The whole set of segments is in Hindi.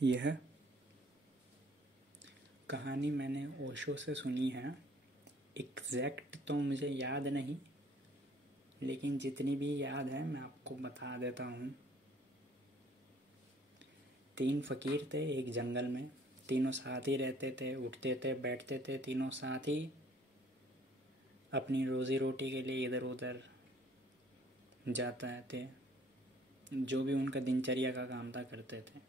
यह कहानी मैंने ओशो से सुनी है। एग्जैक्ट तो मुझे याद नहीं, लेकिन जितनी भी याद है मैं आपको बता देता हूँ। 3 फकीर थे एक जंगल में। तीनों साथ ही रहते थे, उठते थे, बैठते थे, तीनों साथ ही अपनी रोजी रोटी के लिए इधर उधर जाते थे। जो भी उनका दिनचर्या का काम था करते थे।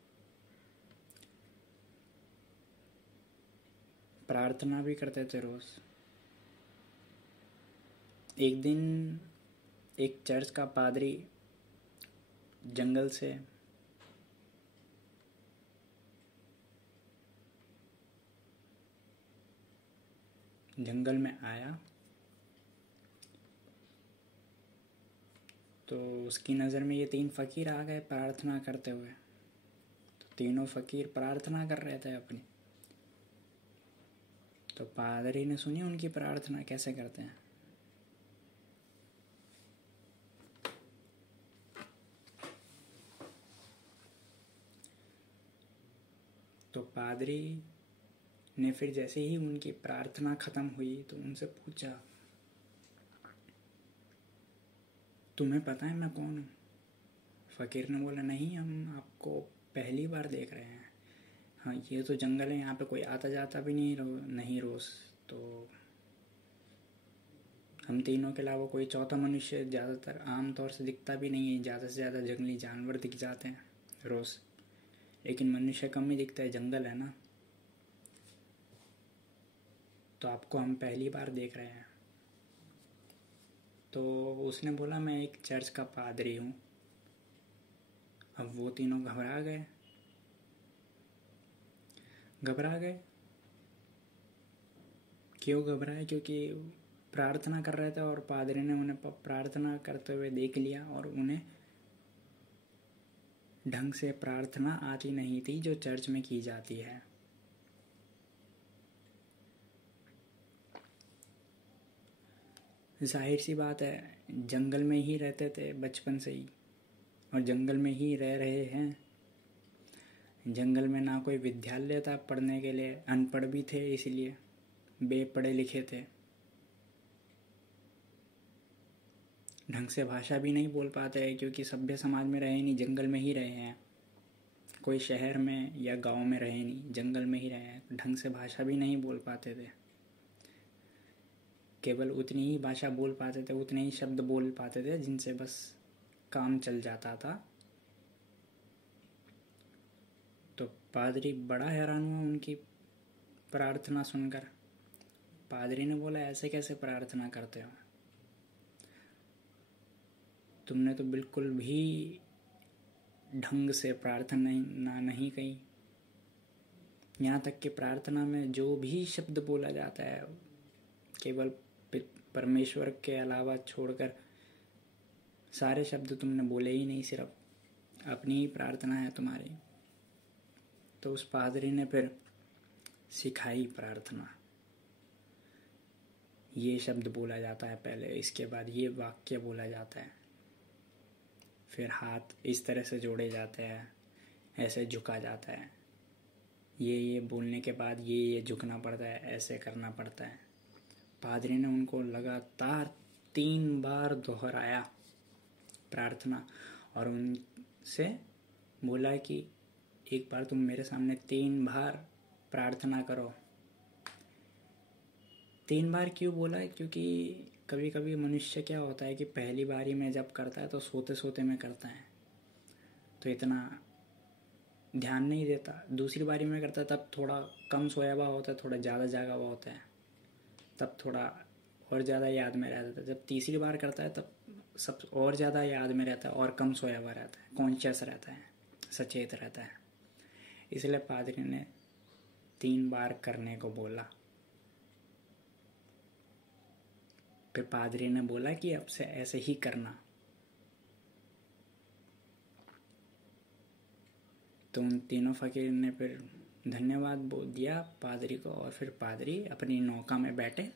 प्रार्थना भी करते थे रोज। एक दिन एक चर्च का पादरी जंगल से जंगल में आया तो उसकी नज़र में ये 3 फकीर आ गए प्रार्थना करते हुए। तो तीनों फकीर प्रार्थना कर रहे थे अपनी। तो पादरी ने सुनी उनकी प्रार्थना कैसे करते हैं। तो पादरी ने फिर जैसे ही उनकी प्रार्थना खत्म हुई तो उनसे पूछा, तुम्हें पता है मैं कौन हूँ? फकीर ने बोला, नहीं, हम आपको पहली बार देख रहे हैं। हाँ, ये तो जंगल है, यहाँ पे कोई आता जाता भी नहीं रोज़। तो हम तीनों के अलावा कोई चौथा मनुष्य ज़्यादातर आम तौर से दिखता भी नहीं है। ज़्यादा से ज़्यादा जंगली जानवर दिख जाते हैं रोज़, लेकिन मनुष्य कम ही दिखता है, जंगल है ना। तो आपको हम पहली बार देख रहे हैं। तो उसने बोला, मैं एक चर्च का पादरी हूँ। अब वो तीनों घबरा गए। क्यों घबराए? क्योंकि प्रार्थना कर रहे थे और पादरी ने उन्हें प्रार्थना करते हुए देख लिया और उन्हें ढंग से प्रार्थना आती नहीं थी जो चर्च में की जाती है। जाहिर सी बात है, जंगल में ही रहते थे बचपन से ही और जंगल में ही रह रहे हैं। जंगल में ना कोई विद्यालय था पढ़ने के लिए, अनपढ़ भी थे, इसलिए बेपढ़े लिखे थे। ढंग से भाषा भी नहीं बोल पाते हैं क्योंकि सभ्य समाज में रहे नहीं, जंगल में ही रहे हैं। कोई शहर में या गांव में रहे नहीं, जंगल में ही रहे हैं। ढंग से भाषा भी नहीं बोल पाते थे। केवल उतनी ही भाषा बोल पाते थे, उतने ही शब्द बोल पाते थे जिनसे बस काम चल जाता था। तो पादरी बड़ा हैरान हुआ उनकी प्रार्थना सुनकर। पादरी ने बोला, ऐसे कैसे प्रार्थना करते हो? तुमने तो बिल्कुल भी ढंग से प्रार्थना नहीं कही। यहाँ तक कि प्रार्थना में जो भी शब्द बोला जाता है केवल परमेश्वर के अलावा छोड़कर सारे शब्द तुमने बोले ही नहीं, सिर्फ अपनी ही प्रार्थना है तुम्हारी। तो उस पादरी ने फिर सिखाई प्रार्थना। ये शब्द बोला जाता है पहले, इसके बाद ये वाक्य बोला जाता है, फिर हाथ इस तरह से जोड़े जाते हैं, ऐसे झुका जाता है, ये बोलने के बाद ये झुकना पड़ता है, ऐसे करना पड़ता है। पादरी ने उनको लगातार 3 बार दोहराया प्रार्थना और उनसे बोला कि एक बार तुम मेरे सामने 3 बार प्रार्थना करो। 3 बार क्यों बोला? क्योंकि कभी कभी मनुष्य क्या होता है कि पहली बारी में जब करता है तो सोते सोते में करता है, तो इतना ध्यान नहीं देता। दूसरी बारी में करता है तब थोड़ा कम सोया हुआ होता है, थोड़ा ज़्यादा जागा हुआ होता है, तब थोड़ा और ज़्यादा याद में रहता है। जब तीसरी बार करता है तब सब और ज़्यादा याद में रहता है और कम सोया हुआ रहता है, कॉन्शियस रहता है, सचेत रहता है। इसलिए पादरी ने 3 बार करने को बोला। फिर पादरी ने बोला कि अब से ऐसे ही करना। तो उन तीनों फकीर ने फिर धन्यवाद बोल दिया पादरी को और फिर पादरी अपनी नौका में बैठे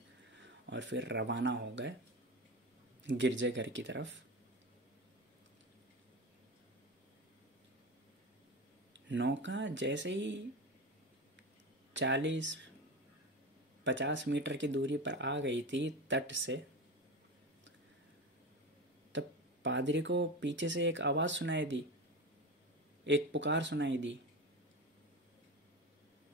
और फिर रवाना हो गए गिरजाघर की तरफ। नौका जैसे ही 40-50 मीटर की दूरी पर आ गई थी तट से, तब पादरी को पीछे से एक आवाज सुनाई दी, एक पुकार सुनाई दी।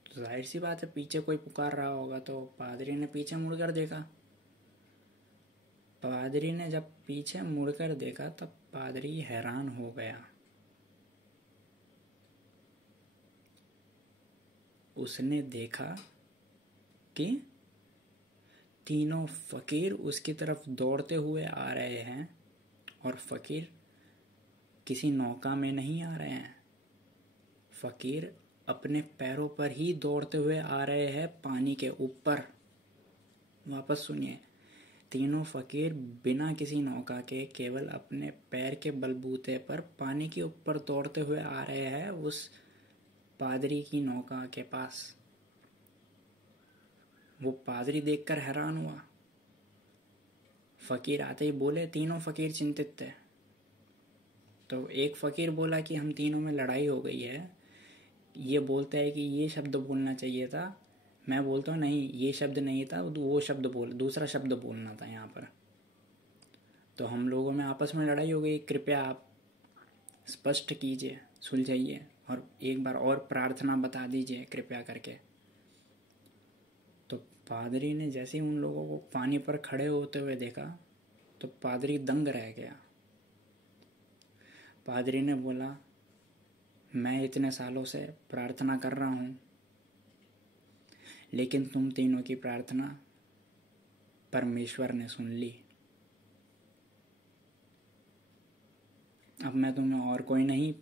तो जाहिर सी बात है पीछे कोई पुकार रहा होगा, तो पादरी ने पीछे मुड़कर देखा। पादरी ने जब पीछे मुड़कर देखा तब पादरी हैरान हो गया। उसने देखा कि तीनों फकीर उसकी तरफ दौड़ते हुए आ रहे हैं, और फकीर किसी नौका में नहीं आ रहे हैं। फकीर अपने पैरों पर ही दौड़ते हुए आ रहे हैं पानी के ऊपर। वापस सुनिए, तीनों फकीर बिना किसी नौका के केवल अपने पैर के बलबूते पर पानी के ऊपर दौड़ते हुए आ रहे हैं उस पादरी की नौका के पास। वो पादरी देखकर हैरान हुआ। फकीर आते ही बोले, तीनों फकीर चिंतित थे। तो एक फकीर बोला कि हम तीनों में लड़ाई हो गई है। ये बोलता है कि ये शब्द बोलना चाहिए था, मैं बोलता हूँ नहीं ये शब्द नहीं था, वो शब्द बोल, दूसरा शब्द बोलना था यहाँ पर। तो हम लोगों में आपस में लड़ाई हो गई, कृपया आप स्पष्ट कीजिए, सुलझाइए और एक बार और प्रार्थना बता दीजिए कृपया करके। तो पादरी ने जैसे ही उन लोगों को पानी पर खड़े होते हुए देखा तो पादरी दंग रह गया। पादरी ने बोला, मैं इतने सालों से प्रार्थना कर रहा हूँ, लेकिन तुम तीनों की प्रार्थना परमेश्वर ने सुन ली। अब मैं तुम्हें और कोई नहीं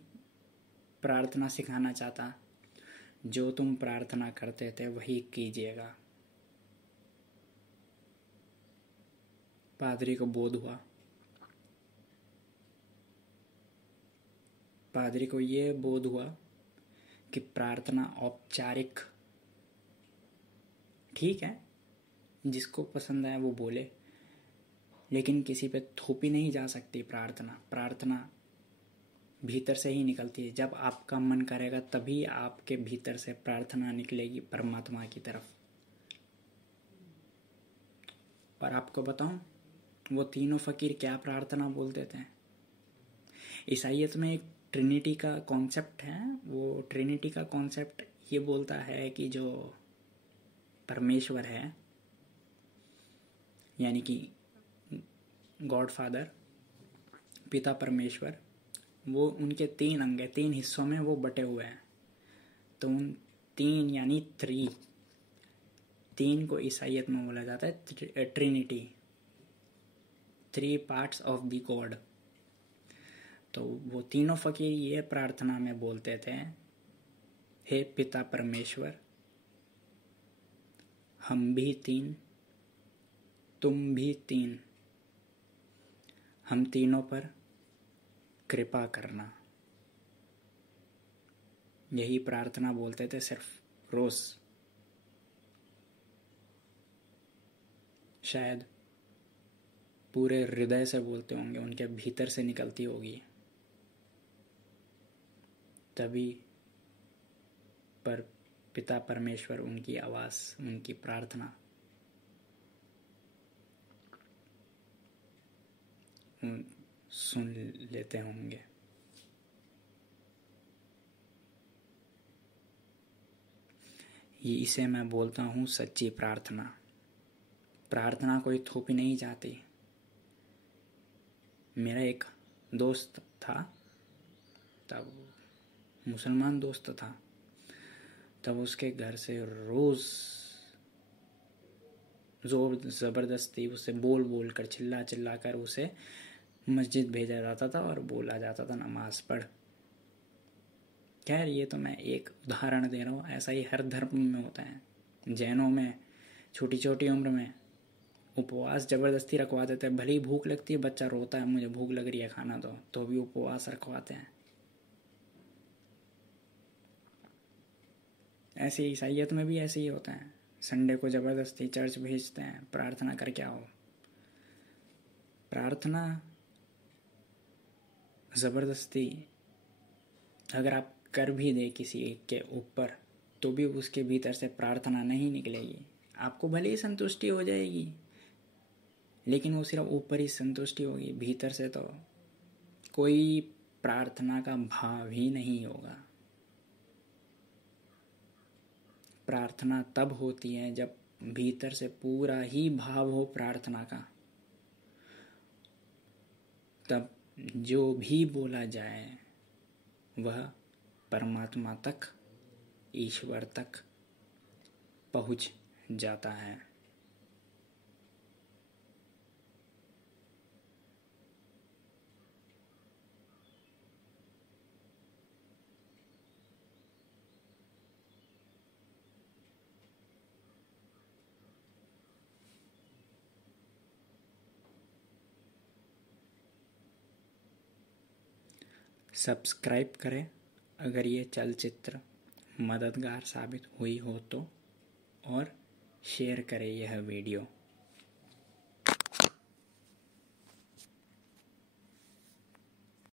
प्रार्थना सिखाना चाहता, जो तुम प्रार्थना करते थे वही कीजिएगा। पादरी को बोध हुआ। पादरी को ये बोध हुआ कि प्रार्थना औपचारिक ठीक है, जिसको पसंद आए वो बोले, लेकिन किसी पे थोपी नहीं जा सकती प्रार्थना। प्रार्थना भीतर से ही निकलती है। जब आपका मन करेगा तभी आपके भीतर से प्रार्थना निकलेगी परमात्मा की तरफ। और आपको बताऊं, वो तीनों फकीर क्या प्रार्थना बोलते थे। ईसाइयत में एक ट्रिनिटी का कॉन्सेप्ट है। वो ट्रिनिटी का कॉन्सेप्ट ये बोलता है कि जो परमेश्वर है, यानी कि गॉड फादर, पिता परमेश्वर, वो उनके 3 अंग है, 3 हिस्सों में वो बटे हुए हैं। तो उन 3 यानी 3 को ईसाइयत में बोला जाता है Trinity, 3 parts of the God. तो वो तीनों फकीर ये प्रार्थना में बोलते थे, हे पिता परमेश्वर, हम भी 3, तुम भी 3, हम तीनों पर कृपा करना। यही प्रार्थना बोलते थे सिर्फ रोज। शायद पूरे हृदय से बोलते होंगे, उनके भीतर से निकलती होगी। तभी पर पिता परमेश्वर उनकी आवाज़, उनकी प्रार्थना सुन लेते होंगे। ये इसे मैं बोलता हूँ सच्ची प्रार्थना। प्रार्थना कोई थोपी नहीं जाती। मेरा एक दोस्त था, तब मुसलमान दोस्त था, तब उसके घर से रोज़ जोर ज़बरदस्ती उसे बोल बोल कर, चिल्ला चिल्ला कर उसे मस्जिद भेजा जाता था और बोला जाता था नमाज पढ़। खैर ये तो मैं एक उदाहरण दे रहा हूँ, ऐसा ही हर धर्म में होता है। जैनों में छोटी छोटी उम्र में उपवास ज़बरदस्ती रखवा देते हैं। भले ही भूख लगती है, बच्चा रोता है मुझे भूख लग रही है खाना दो, तो भी उपवास रखवाते हैं। ऐसे ही ईसाइयत में भी ऐसे ही होता है। संडे को ज़बरदस्ती चर्च भेजते हैं, प्रार्थना करके आओ। प्रार्थना ज़बरदस्ती अगर आप कर भी दे किसी एक के ऊपर तो भी उसके भीतर से प्रार्थना नहीं निकलेगी। आपको भले ही संतुष्टि हो जाएगी, लेकिन वो सिर्फ ऊपर ही संतुष्टि होगी, भीतर से तो कोई प्रार्थना का भाव ही नहीं होगा। प्रार्थना तब होती है जब भीतर से पूरा ही भाव हो प्रार्थना का, तब जो भी बोला जाए वह परमात्मा तक, ईश्वर तक पहुंच जाता है। सब्सक्राइब करें अगर ये चलचित्र मददगार साबित हुई हो तो, और शेयर करें यह वीडियो।